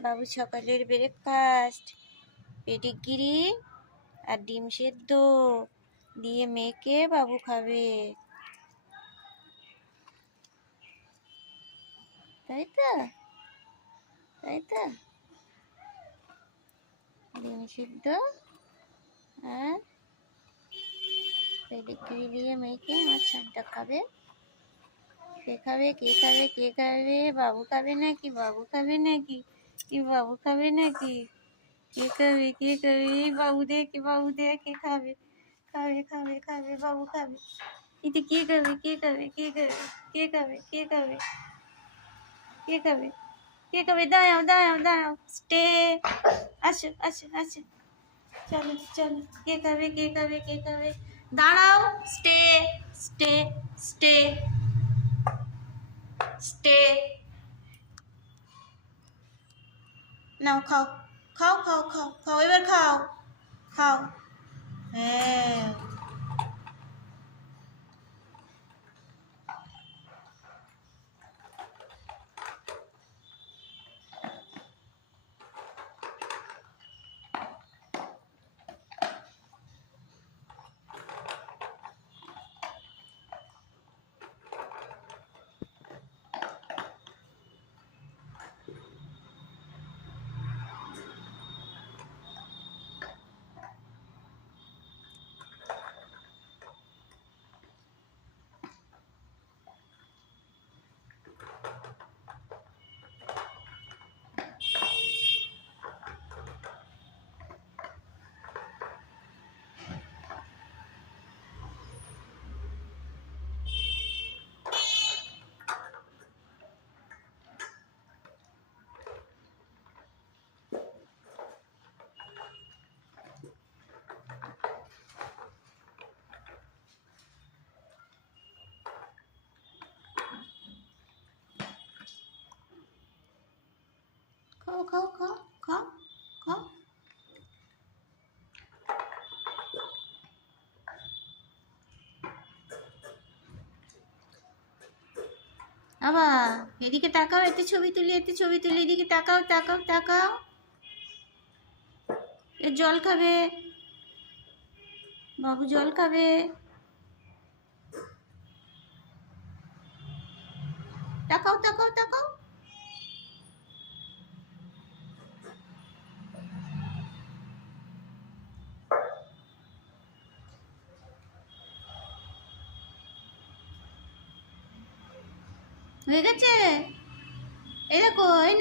বাবু সকালের breakfast pedigree আর ডিম সেদ্ধ দিয়ে মেখে বাবু খাবে, তাই তো? তাই তো, ডিম সিদ্ধ আর পেডিগ্রি দিয়ে মেখে আমার ছানটা খাবে। কে খাবে কে খাবে কে খাবে? বাবু খাবে নাকি? বাবু খাবে নাকি? কি বাবু খাবে নাকি? কে খাবে কে খাবে? বাবু দেখে বাবু দেখে খাবে খাবে খাবে খাবে বাবু খাবে। এটা কে খাবে কে খাবে কে খাবে কে খাবে কে খাবে কে খাবে কে খাবে? দাঁড়াও দাঁড়াও দাঁড়াও, স্টে, আসো আসো আসো, চলো চলো, কে খাবে কে খাবে কে খাবে? দাঁড়াও, স্টে স্টে স্টে স্টে। নাও খাও খাও খাও খাও খাও, এবার খাও খাও। হ্যাঁ, খাও খাও খাও খাও খাও। আবার এদিকে তাকাও, এতে ছবি তুলি এতে ছবি তুলি, এদিকে তাকাও তাকাও তাকাও। এ জল খাবে, বাবু জল খাবে। তাকাও তাকাও তাকাও। হয়ে গেছে, এই দেখো এই